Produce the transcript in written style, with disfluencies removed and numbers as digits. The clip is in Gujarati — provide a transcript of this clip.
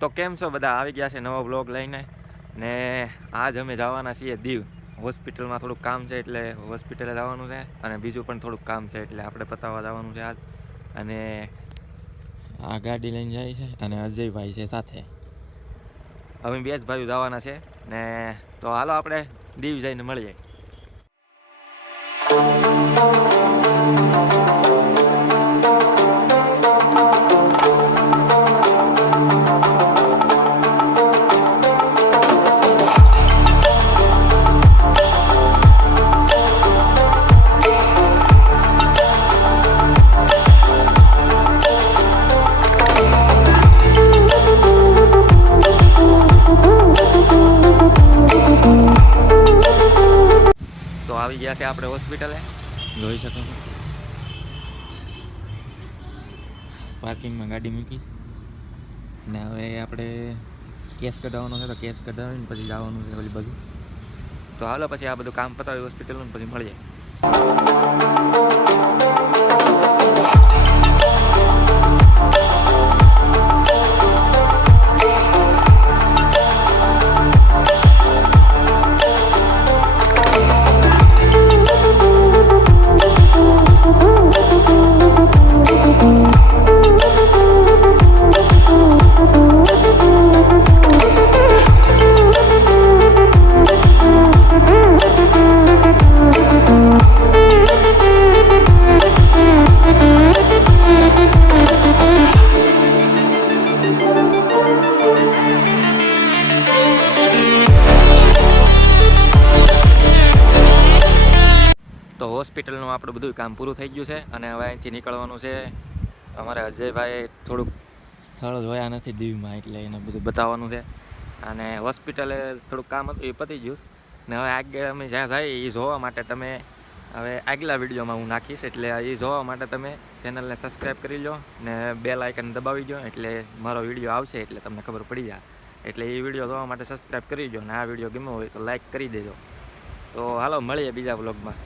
તો કેમ છો બધા? આવી ગયા છે નવો બ્લોગ લઈને ને આજ અમે જવાના છીએ દીવ. હોસ્પિટલમાં થોડુંક કામ છે એટલે હોસ્પિટલે જવાનું છે, અને બીજું પણ થોડુંક કામ છે એટલે આપણે પતાવવા જવાનું છે આજ. અને આ ગાડી લઈને જાય છે અને અજયભાઈ છે સાથે. અમે બે જ ભાઈઓ જવાના છે ને, તો હાલો આપણે દીવ જઈને મળીએ. તો આવી ગયા છે આપણે હોસ્પિટલે, જોઈ શકો છો. પાર્કિંગમાં ગાડી મૂકી ને હવે આપણે કેસ કઢાવવાનો છે, તો કેસ કઢાવીને પછી જવાનું છે ઓલી બધું. તો હાલો પછી આ બધું કામ પતાવી હોસ્પિટલનું પછી મળીએ. તો હોસ્પિટલનું આપણું બધું કામ પૂરું થઈ ગયું છે અને હવે અહીંથી નીકળવાનું છે. અમારે અજયભાઈ થોડુંક સ્થળ જોયા નથી દીવમાં, એટલે એને બધું બતાવવાનું છે. અને હોસ્પિટલે થોડુંક કામ હતું એ પતી ગયું ને હવે આગળ અમે જ્યાં જઈએ એ જોવા માટે તમે હવે આગલા વિડીયોમાં હું નાખીશ, એટલે એ જોવા માટે તમે ચેનલને સબસ્ક્રાઈબ કરી લો ને બેલ આઇકન દબાવી દો, એટલે મારો વિડીયો આવશે એટલે તમને ખબર પડી જાય. એટલે એ વિડીયો જોવા માટે સબસ્ક્રાઈબ કરી દો ને આ વિડીયો ગમ્યો હોય તો લાઈક કરી દેજો. તો હાલો મળીએ બીજા બ્લોગમાં.